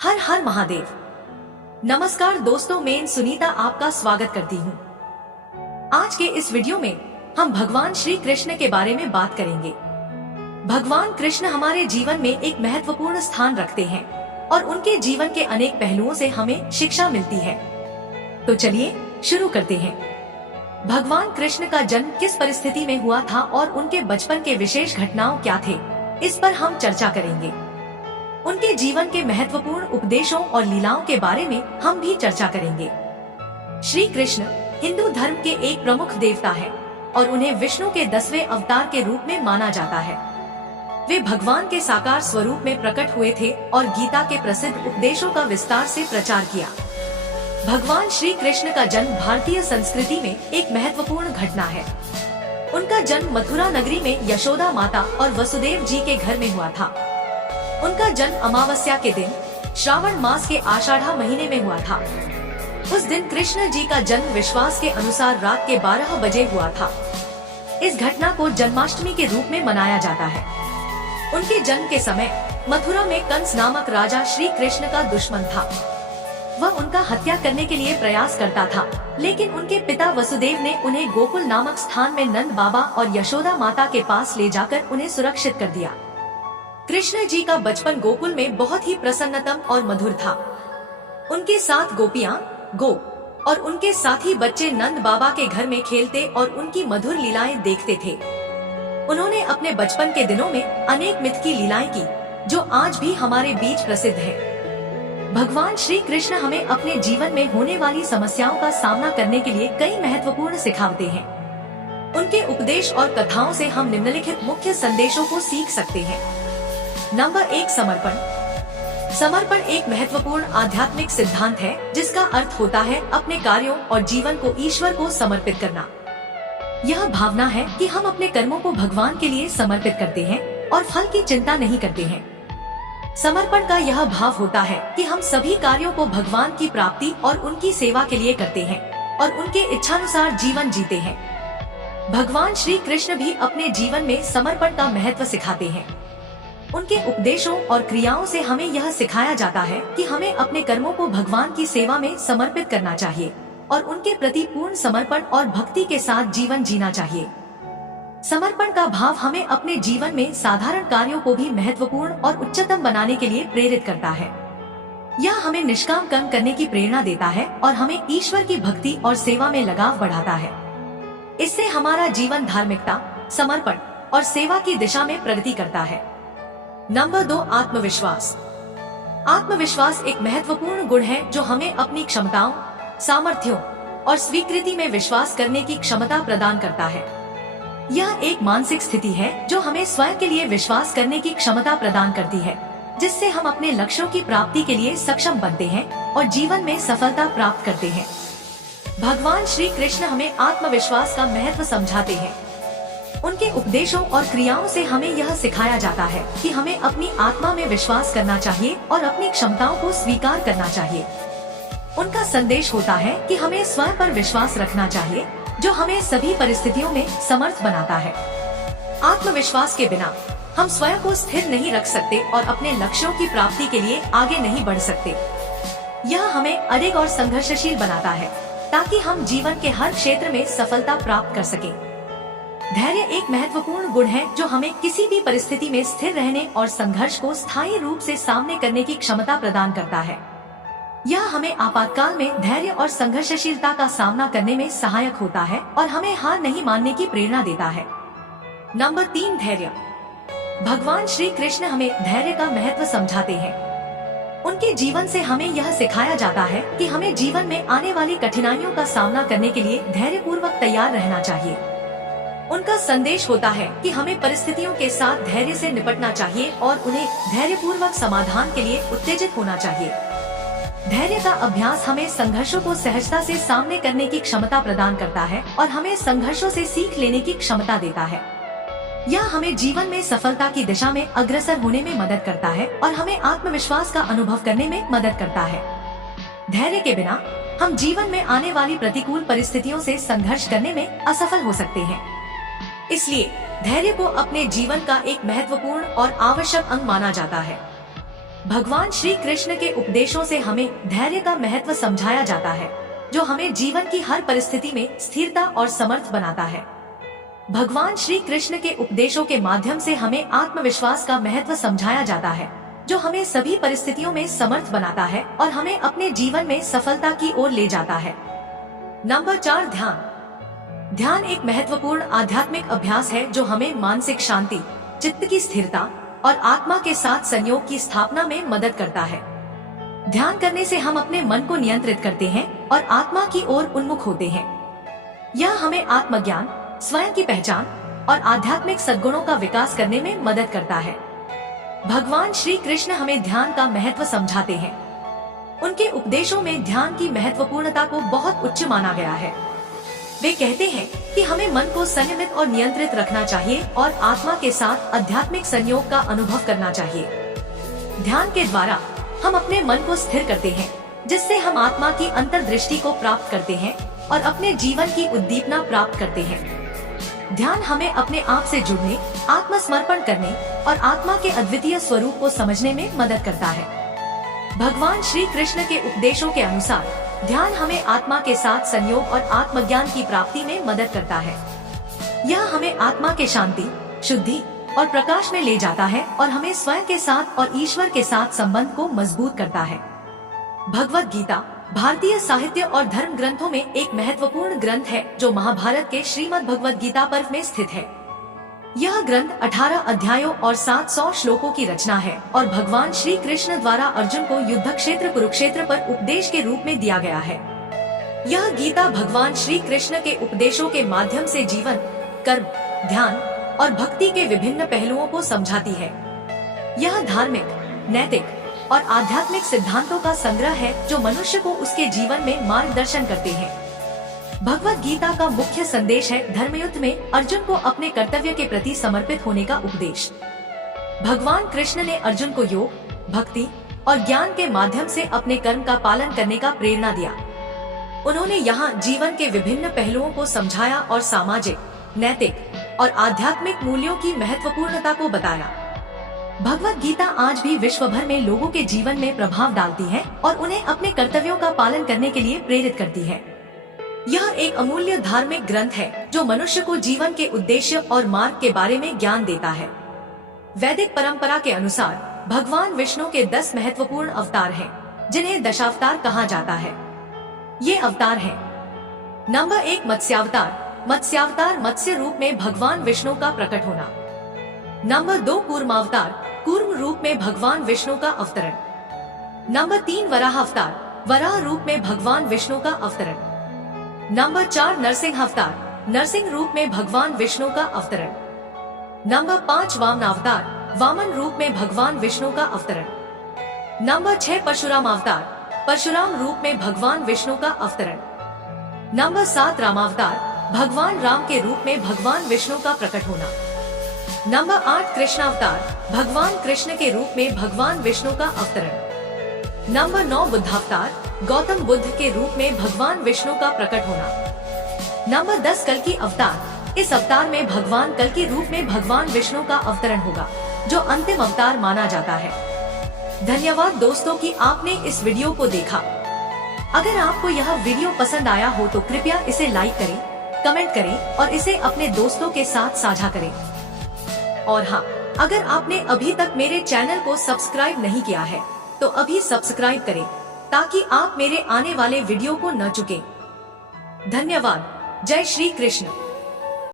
हर हर महादेव। नमस्कार दोस्तों, मैं सुनीता आपका स्वागत करती हूँ। आज के इस वीडियो में हम भगवान श्री कृष्ण के बारे में बात करेंगे। भगवान कृष्ण हमारे जीवन में एक महत्वपूर्ण स्थान रखते हैं और उनके जीवन के अनेक पहलुओं से हमें शिक्षा मिलती है। तो चलिए शुरू करते हैं। भगवान कृष्ण का जन्म किस परिस्थिति में हुआ था और उनके बचपन के विशेष घटनाओं क्या थे, इस पर हम चर्चा करेंगे। उनके जीवन के महत्वपूर्ण उपदेशों और लीलाओं के बारे में हम भी चर्चा करेंगे। श्री कृष्ण हिंदू धर्म के एक प्रमुख देवता है और उन्हें विष्णु के 10वें अवतार के रूप में माना जाता है। वे भगवान के साकार स्वरूप में प्रकट हुए थे और गीता के प्रसिद्ध उपदेशों का विस्तार से प्रचार किया। भगवान श्री कृष्ण का जन्म भारतीय संस्कृति में एक महत्वपूर्ण घटना है। उनका जन्म मथुरा नगरी में यशोदा माता और वसुदेव जी के घर में हुआ था। उनका जन्म अमावस्या के दिन श्रावण मास के आषाढ़ा महीने में हुआ था। उस दिन कृष्ण जी का जन्म विश्वास के अनुसार रात के 12 बजे हुआ था। इस घटना को जन्माष्टमी के रूप में मनाया जाता है। उनके जन्म के समय मथुरा में कंस नामक राजा श्री कृष्ण का दुश्मन था। वह उनका हत्या करने के लिए प्रयास करता था, लेकिन उनके पिता वसुदेव ने उन्हें गोकुल नामक स्थान में नंद बाबा और यशोदा माता के पास ले जाकर उन्हें सुरक्षित कर दिया। कृष्ण जी का बचपन गोकुल में बहुत ही प्रसन्नतम और मधुर था। उनके साथ गोपियाँ, गोप और उनके साथी बच्चे नंद बाबा के घर में खेलते और उनकी मधुर लीलाएं देखते थे। उन्होंने अपने बचपन के दिनों में अनेक मिथ की लीलाएं की, जो आज भी हमारे बीच प्रसिद्ध है। भगवान श्री कृष्ण हमें अपने जीवन में होने वाली समस्याओं का सामना करने के लिए कई महत्वपूर्ण सिखावते हैं। उनके उपदेश और कथाओं से हम निम्नलिखित मुख्य संदेशों को सीख सकते हैं। नंबर 1, समर्पण। समर्पण एक महत्वपूर्ण आध्यात्मिक सिद्धांत है, जिसका अर्थ होता है अपने कार्यों और जीवन को ईश्वर को समर्पित करना। यह भावना है कि हम अपने कर्मों को भगवान के लिए समर्पित करते हैं और फल की चिंता नहीं करते हैं। समर्पण का यह भाव होता है कि हम सभी कार्यों को भगवान की प्राप्ति और उनकी सेवा के लिए करते हैं और उनके इच्छानुसार जीवन जीते हैं। भगवान श्री कृष्ण भी अपने जीवन में समर्पण का महत्व सिखाते हैं। उनके उपदेशों और क्रियाओं से हमें यह सिखाया जाता है कि हमें अपने कर्मों को भगवान की सेवा में समर्पित करना चाहिए और उनके प्रति पूर्ण समर्पण और भक्ति के साथ जीवन जीना चाहिए। समर्पण का भाव हमें अपने जीवन में साधारण कार्यों को भी महत्वपूर्ण और उच्चतम बनाने के लिए प्रेरित करता है। यह हमें निष्काम कर्म करने की प्रेरणा देता है और हमें ईश्वर की भक्ति और सेवा में लगाव बढ़ाता है। इससे हमारा जीवन धार्मिकता, समर्पण और सेवा की दिशा में प्रगति करता है। नंबर 2, आत्मविश्वास। आत्मविश्वास एक महत्वपूर्ण गुण है जो हमें अपनी क्षमताओं, सामर्थ्यों और स्वीकृति में विश्वास करने की क्षमता प्रदान करता है। यह एक मानसिक स्थिति है जो हमें स्वयं के लिए विश्वास करने की क्षमता प्रदान करती है, जिससे हम अपने लक्ष्यों की प्राप्ति के लिए सक्षम बनते हैं और जीवन में सफलता प्राप्त करते हैं। भगवान श्री कृष्ण हमें आत्मविश्वास का महत्व समझाते हैं। उनके उपदेशों और क्रियाओं से हमें यह सिखाया जाता है कि हमें अपनी आत्मा में विश्वास करना चाहिए और अपनी क्षमताओं को स्वीकार करना चाहिए। उनका संदेश होता है कि हमें स्वयं पर विश्वास रखना चाहिए, जो हमें सभी परिस्थितियों में समर्थ बनाता है। आत्मविश्वास के बिना हम स्वयं को स्थिर नहीं रख सकते और अपने लक्ष्यों की प्राप्ति के लिए आगे नहीं बढ़ सकते। यह हमें अडिग और संघर्षशील बनाता है, ताकि हम जीवन के हर क्षेत्र में सफलता प्राप्त कर सकें। धैर्य एक महत्वपूर्ण गुण है जो हमें किसी भी परिस्थिति में स्थिर रहने और संघर्ष को स्थायी रूप से सामने करने की क्षमता प्रदान करता है। यह हमें आपातकाल में धैर्य और संघर्षशीलता का सामना करने में सहायक होता है और हमें हार नहीं मानने की प्रेरणा देता है। नंबर 3, धैर्य। भगवान श्री कृष्ण हमें धैर्य का महत्व समझाते हैं। उनके जीवन से हमें यह सिखाया जाता है कि हमें जीवन में आने वाली कठिनाइयों का सामना करने के लिए धैर्यपूर्वक तैयार रहना चाहिए। उनका संदेश होता है कि हमें परिस्थितियों के साथ धैर्य से निपटना चाहिए और उन्हें धैर्यपूर्वक समाधान के लिए उत्तेजित होना चाहिए। धैर्य का अभ्यास हमें संघर्षों को सहजता से सामने करने की क्षमता प्रदान करता है और हमें संघर्षों से सीख लेने की क्षमता देता है। यह हमें जीवन में सफलता की दिशा में अग्रसर होने में मदद करता है और हमें आत्मविश्वास का अनुभव करने में मदद करता है। धैर्य के बिना हम जीवन में आने वाली प्रतिकूल परिस्थितियों से संघर्ष करने में असफल हो सकते हैं। इसलिए धैर्य को अपने जीवन का एक महत्वपूर्ण और आवश्यक अंग माना जाता है। भगवान श्री कृष्ण के उपदेशों से हमें धैर्य का महत्व समझाया जाता है, जो हमें जीवन की हर परिस्थिति में स्थिरता और समर्थ बनाता है। भगवान श्री कृष्ण के उपदेशों के माध्यम से हमें आत्मविश्वास का महत्व समझाया जाता है, जो हमें सभी परिस्थितियों में समर्थ बनाता है और हमें अपने जीवन में सफलता की ओर ले जाता है। नंबर 4, ध्यान। ध्यान एक महत्वपूर्ण आध्यात्मिक अभ्यास है जो हमें मानसिक शांति, चित्त की स्थिरता और आत्मा के साथ संयोग की स्थापना में मदद करता है। ध्यान करने से हम अपने मन को नियंत्रित करते हैं और आत्मा की ओर उन्मुख होते हैं। यह हमें आत्मज्ञान, स्वयं की पहचान और आध्यात्मिक सद्गुणों का विकास करने में मदद करता है। भगवान श्री कृष्ण हमें ध्यान का महत्व समझाते हैं। उनके उपदेशों में ध्यान की महत्वपूर्णता को बहुत उच्च माना गया है। वे कहते हैं कि हमें मन को संयमित और नियंत्रित रखना चाहिए और आत्मा के साथ आध्यात्मिक संयोग का अनुभव करना चाहिए। ध्यान के द्वारा हम अपने मन को स्थिर करते हैं, जिससे हम आत्मा की अंतर्दृष्टि को प्राप्त करते हैं और अपने जीवन की उद्दीपना प्राप्त करते हैं। ध्यान हमें अपने आप से जुड़ने, आत्मसमर्पण करने और आत्मा के अद्वितीय स्वरूप को समझने में मदद करता है। भगवान श्री कृष्ण के उपदेशों के अनुसार ध्यान हमें आत्मा के साथ संयोग और आत्मज्ञान की प्राप्ति में मदद करता है। यह हमें आत्मा के शांति, शुद्धि और प्रकाश में ले जाता है और हमें स्वयं के साथ और ईश्वर के साथ संबंध को मजबूत करता है। भगवद गीता भारतीय साहित्य और धर्म ग्रंथों में एक महत्वपूर्ण ग्रंथ है, जो महाभारत के श्रीमद् भगवद गीता पर्व में स्थित है। यह ग्रंथ 18 अध्यायों और 700 श्लोकों की रचना है और भगवान श्री कृष्ण द्वारा अर्जुन को युद्ध क्षेत्र कुरुक्षेत्र पर उपदेश के रूप में दिया गया है। यह गीता भगवान श्री कृष्ण के उपदेशों के माध्यम से जीवन, कर्म, ध्यान और भक्ति के विभिन्न पहलुओं को समझाती है। यह धार्मिक, नैतिक और आध्यात्मिक सिद्धांतों का संग्रह है, जो मनुष्य को उसके जीवन में मार्गदर्शन करते हैं। भगवद गीता का मुख्य संदेश है धर्मयुद्ध में अर्जुन को अपने कर्तव्य के प्रति समर्पित होने का उपदेश। भगवान कृष्ण ने अर्जुन को योग, भक्ति और ज्ञान के माध्यम से अपने कर्म का पालन करने का प्रेरणा दिया। उन्होंने यहाँ जीवन के विभिन्न पहलुओं को समझाया और सामाजिक, नैतिक और आध्यात्मिक मूल्यों की महत्वपूर्णता को बताया। भगवद गीता आज भी विश्व भर में लोगों के जीवन में प्रभाव डालती है और उन्हें अपने कर्तव्यों का पालन करने के लिए प्रेरित करती है। यह एक अमूल्य धार्मिक ग्रंथ है, जो मनुष्य को जीवन के उद्देश्य और मार्ग के बारे में ज्ञान देता है। वैदिक परंपरा के अनुसार भगवान विष्णु के 10 महत्वपूर्ण अवतार हैं, जिन्हें दशावतार कहा जाता है। ये अवतार हैं: नंबर 1, मत्स्यावतार। मत्स्यावतार मत्स्य रूप में भगवान विष्णु का प्रकट होना। नंबर 2, कूर्मावतार। कूर्म रूप में भगवान विष्णु का अवतरण। नंबर 3, वराह अवतार। वराह रूप में भगवान विष्णु का अवतरण। नंबर 4, नरसिंह अवतार। नरसिंह रूप में भगवान विष्णु का अवतरण। नंबर 5, वामन अवतार। वामन रूप में भगवान विष्णु का अवतरण। नंबर 6, परशुराम अवतार। परशुराम रूप में भगवान विष्णु का अवतरण। नंबर 7, रामावतार। भगवान राम के रूप में भगवान विष्णु का प्रकट होना। नंबर 8, कृष्ण अवतार। भगवान कृष्ण के रूप में भगवान विष्णु का अवतरण। नंबर 9, बुद्धावतार। गौतम बुद्ध के रूप में भगवान विष्णु का प्रकट होना। नंबर 10, कल्कि अवतार। इस अवतार में भगवान कल्कि रूप में भगवान विष्णु का अवतरण होगा, जो अंतिम अवतार माना जाता है। धन्यवाद दोस्तों कि आपने इस वीडियो को देखा। अगर आपको यह वीडियो पसंद आया हो तो कृपया इसे लाइक करें, कमेंट करें और इसे अपने दोस्तों के साथ साझा करें। और हाँ, अगर आपने अभी तक मेरे चैनल को सब्सक्राइब नहीं किया है तो अभी सब्सक्राइब करें, ताकि आप मेरे आने वाले वीडियो को न चुकें। धन्यवाद। जय श्री कृष्ण।